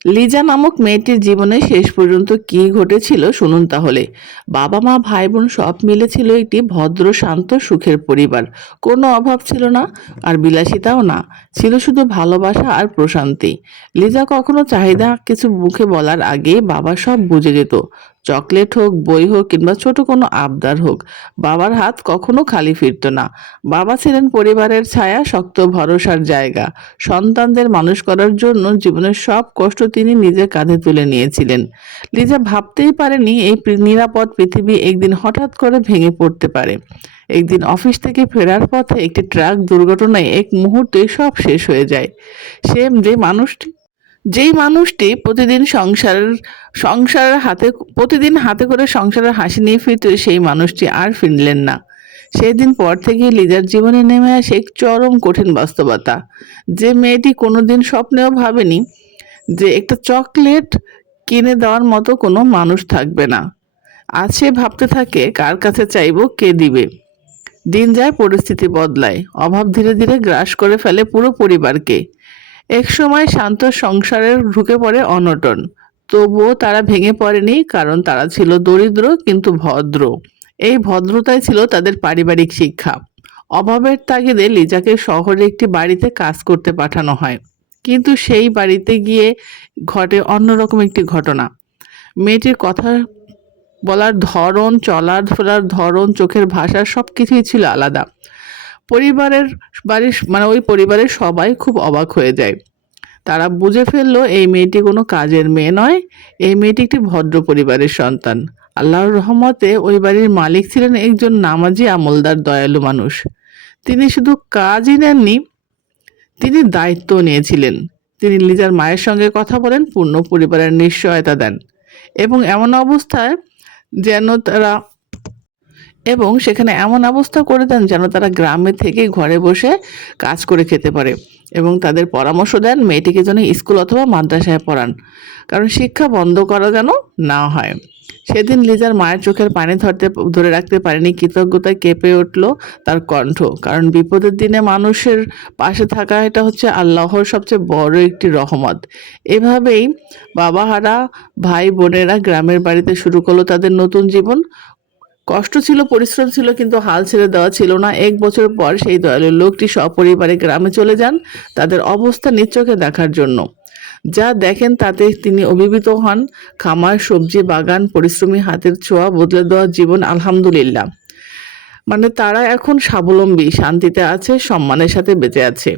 লিজা নামক মেয়েটির জীবনে শেষ পর্যন্ত কি ঘটেছিল শুনুন তাহলে। বাবা মা ভাই বোন সব মিলে ছিল একটি ভদ্র শান্ত সুখের পরিবার। কোনো অভাব ছিল না, আর বিলাসিতাও না, ছিল শুধু ভালোবাসা আর প্রশান্তি। লিজা কখনো চাহিদা কিছু মুখে বলার আগে বাবা সব বুঝে যেত। চকলেট হোক, বই হোক, কিংবা ছোট কোনো আবদার হোক, বাবার হাত কখনো খালি ফিরত না। বাবা ছিলেন পরিবারের ছায়া, শক্ত ভরসার জায়গা। সন্তানদের মানুষ করার জন্য জীবনের সব কষ্ট তিনি নিজের কাঁধে তুলে নিয়েছিলেন। লিজা ভাবতেই পারেনি এই নিরাপদ পৃথিবী একদিন হঠাৎ করে ভেঙে পড়তে পারে। একদিন অফিস থেকে ফেরার পথে একটি ট্রাক দুর্ঘটনায় এক মুহূর্তে সব শেষ হয়ে যায়। সে যেই মানুষটি প্রতিদিন হাতে করে সংসারের হাসি নিয়ে ফিরত, সেই মানুষটি আর ফিরলেন না। সেই দিন পর থেকে লিজার জীবনে নেমে আসে এক চরম কঠিন বাস্তবতা। যে মেয়েটি কোনোদিন স্বপ্নেও ভাবেনি যে একটা চকলেট কিনে দেওয়ার মতো কোনো মানুষ থাকবে না, আজ সে ভাবতে থাকে কার কাছে চাইবো, কে দিবে। দিন যায়, পরিস্থিতি বদলায়, অভাব ধীরে ধীরে গ্রাস করে ফেলে পুরো পরিবারকে। এক সময় শান্ত সংসারে ঢুকে পড়ে অনটন। তবুও তারা ভেঙে পড়েনি, কারণ তারা ছিল দরিদ্র কিন্তু ভদ্র। এই ভদ্রতাই ছিল তাদের পারিবারিক শিক্ষা। অভাবের তাগিদে লিজাকে শহরে একটি বাড়িতে কাজ করতে পাঠানো হয়, কিন্তু সেই বাড়িতে গিয়ে ঘটে অন্যরকম একটি ঘটনা। মেয়েটির কথা বলার ধরন, চলার ফেরার ধরন, চোখের ভাষা সবকিছুই ছিল আলাদা। পরিবারের ওই পরিবারের সবাই খুব অবাক হয়ে যায়। তারা বুঝে ফেললো এই মেয়েটি কোনো কাজের মেয়ে নয়, এই মেয়েটি একটি ভদ্র পরিবারের সন্তান। আল্লাহর রহমতে ওই বাড়ির মালিক ছিলেন একজন নামাজি আমলদার দয়ালু মানুষ। তিনি শুধু কাজই নেননি, তিনি দায়িত্ব নিয়েছিলেন। তিনি লিজার মায়ের সঙ্গে কথা বলেন, পূর্ণ পরিবারের নিশ্চয়তা দেন, এবং এমন অবস্থায় যেন তারা এবং সেখানে এমন অবস্থা করে দেন যেন তারা গ্রামে থেকে ঘরে বসে কাজ করে খেতে পারে, এবং তাদের পরামর্শ দেন মেয়েটিকে যেন স্কুল অথবা মাদ্রাসায় পড়ান, কারণ শিক্ষা বন্ধ করা যেন না হয়। সেদিন লিজার মায়ের চোখের পানি ধরে রাখতে পারেনি, কৃতজ্ঞতায় কেঁপে উঠল তার কণ্ঠ, কারণ বিপদের দিনে মানুষের পাশে থাকা এটা হচ্ছে আল্লাহর সবচেয়ে বড় একটি রহমত। এভাবেই বাবাহারা ভাই বোনেরা গ্রামের বাড়িতে শুরু করলো তাদের নতুন জীবন। কষ্ট ছিল, পরিশ্রম ছিল, কিন্তু হাল ছেড়ে দেওয়া ছিল না। 1 বছর পর সেই দয়ালু লোকটি সপরিবারে গ্রামে চলে যান তাদের অবস্থা নিজ চোখে দেখার জন্য। যা দেখেন তাতে তিনি অভিভূত হন। খামার, সবজি বাগান, পরিশ্রমী হাতের ছোঁয়া, বদলে দেওয়া জীবন, আলহামদুলিল্লাহ। মানে তারা এখন স্বাবলম্বী, শান্তিতে আছে, সম্মানের সাথে বেঁচে আছে।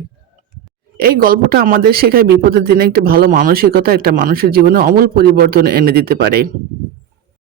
এই গল্পটা আমাদের শেখায় বিপদের দিনে একটি ভালো মানসিকতা একটা মানুষের জীবনে অমূল পরিবর্তন এনে দিতে পারে।